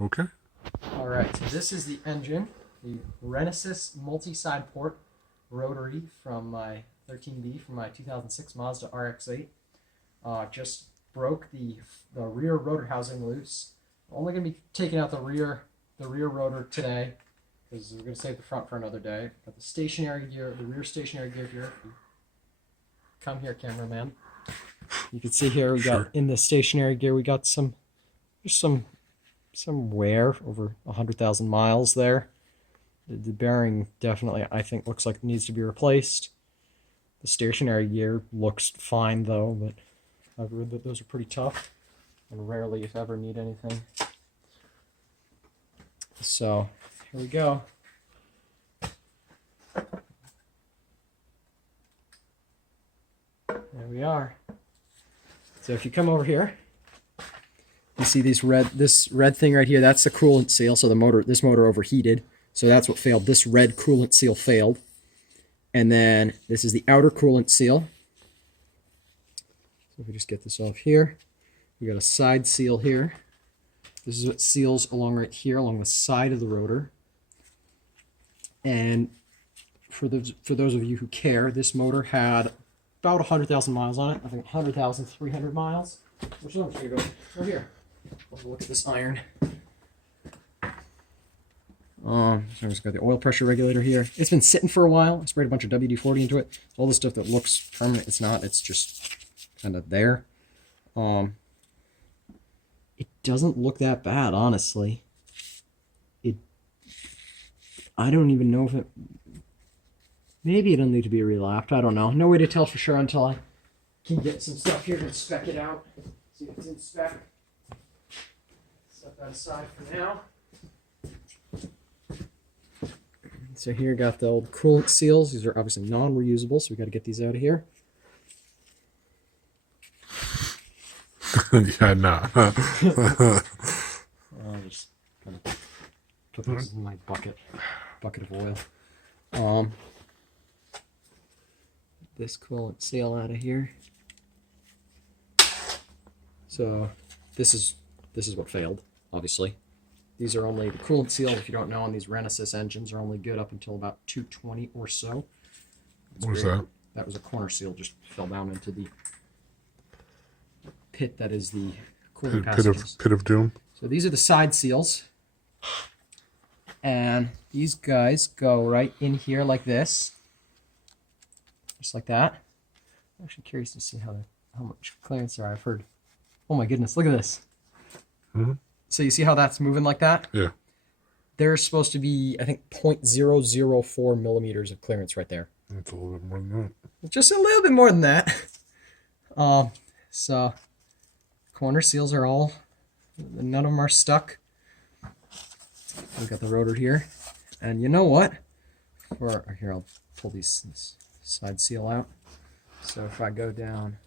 Okay. All right, so this is the engine, the Renesis multi-side port rotary from my 13B from my 2006 Mazda RX-8. Just broke the rear rotor housing loose. I'm only going to be taking out the rear rotor today because we're going to save the front for another day. Got the stationary gear, the rear stationary gear here. Come here, cameraman. You can see here we got in the stationary gear we got some wear over 100,000 miles there. The bearing definitely, I think, looks like it needs to be replaced. The stationary gear looks fine though, but I've heard that those are pretty tough and rarely, if ever, need anything. So here we go. There we are. So if you come over here, you see this red thing right here. That's the coolant seal. So this motor overheated. So that's what failed. This red coolant seal failed. And then this is the outer coolant seal. So if we just get this off here, we got a side seal here. This is what seals along right here, along the side of the rotor. And for those of you who care, this motor had about 100,000 miles on it. I think 100,300 miles. Which one's going to go over here? Let's look at this iron. So I've just got the oil pressure regulator here. It's been sitting for a while. I sprayed a bunch of WD-40 into it. All the stuff that looks permanent, it's not. It's just kind of there. It doesn't look that bad, honestly. I don't even know if it... Maybe it'll need to be relapped. I don't know. No way to tell for sure until I can get some stuff here to spec it out. See if it's in spec. Set that aside for now. So here got the old coolant seals. These are obviously non-reusable, so we got to get these out of here. Yeah, nah. I'll just kind of put this in my bucket of oil. This coolant seal out of here. So this is what failed, obviously. These are only the coolant seal, if you don't know, on these Renesis engines are only good up until about 220 or so. What was that? That was a corner seal, just fell down into the pit that is the cooling passages. Pit of doom. So these are the side seals. And these guys go right in here like this. Just like that. I'm actually curious to see how much clearance there are. I've heard. Oh my goodness, look at this. Mm-hmm. So you see how that's moving like that? Yeah. There's supposed to be, I think, 0.004 millimeters of clearance right there. That's a little bit more than that. Just a little bit more than that. So corner seals are all, none of them are stuck. We've got the rotor here. And you know what? Here, I'll pull this side seal out. So if I go down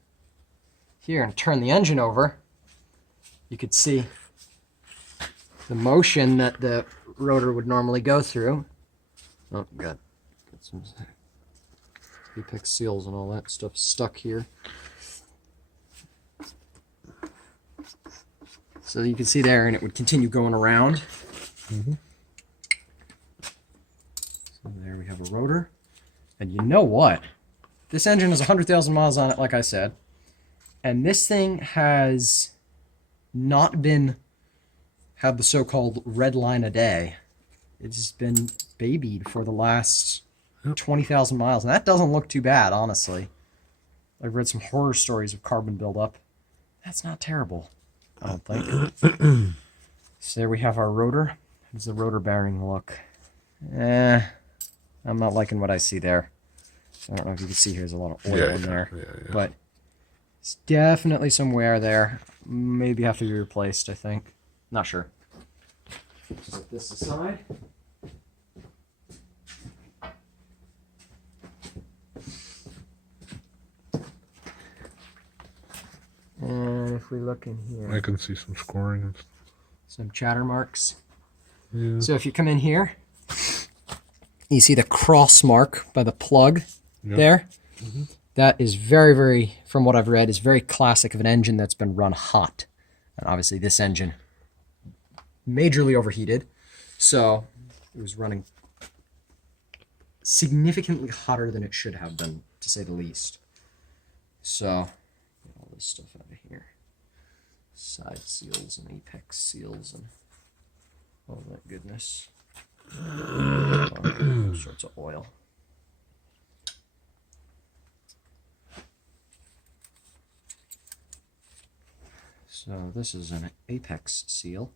here and turn the engine over, you could see the motion that the rotor would normally go through. Oh, got some apex seals and all that stuff stuck here. So you can see there, and it would continue going around. Mm-hmm. So there we have a rotor. And you know what? This engine has 100,000 miles on it, like I said. And this thing has not had the so-called red line a day. It's been babied for the last 20,000 miles. And that doesn't look too bad, honestly. I've read some horror stories of carbon buildup. That's not terrible, I don't think. So there we have our rotor. How does the rotor bearing look? I'm not liking what I see there. I don't know if you can see here's a lot of oil in there. Yeah. But it's definitely some wear there. Maybe have to be replaced, I think. Not sure. Set this aside. And if we look in here, I can see some scoring and stuff. Some chatter marks. Yeah. So if you come in here, you see the cross mark by the plug there. Mm-hmm. That is very, very, from what I've read, is very classic of an engine that's been run hot. And obviously this engine majorly overheated. So it was running significantly hotter than it should have been, to say the least. So get all this stuff out of here. Side seals and apex seals and all that goodness. All sorts of oil. So this is an apex seal.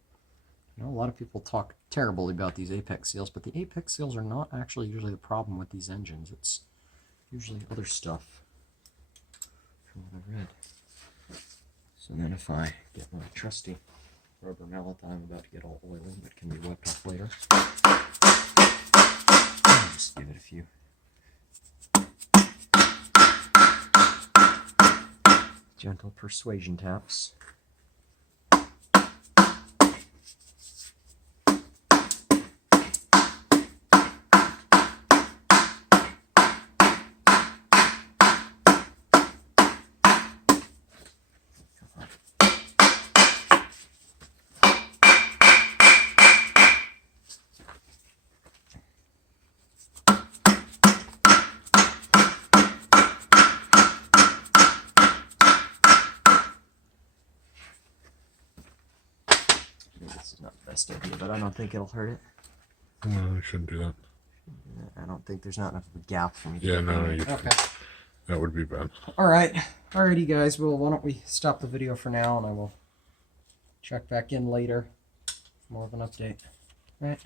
I know a lot of people talk terribly about these apex seals, but the apex seals are not actually usually the problem with these engines. It's usually other stuff, from what I've read. So then if I get my trusty rubber mallet that I'm about to get all oily but can be wiped off later, I'll just give it a few gentle persuasion taps. This is not the best idea, but I don't think it'll hurt it. No, I shouldn't do that. I don't think there's not enough of a gap for me to Yeah, get no, in. you, Okay. that would be bad. Alrighty guys, well why don't we stop the video for now and I will check back in later for more of an update. All right.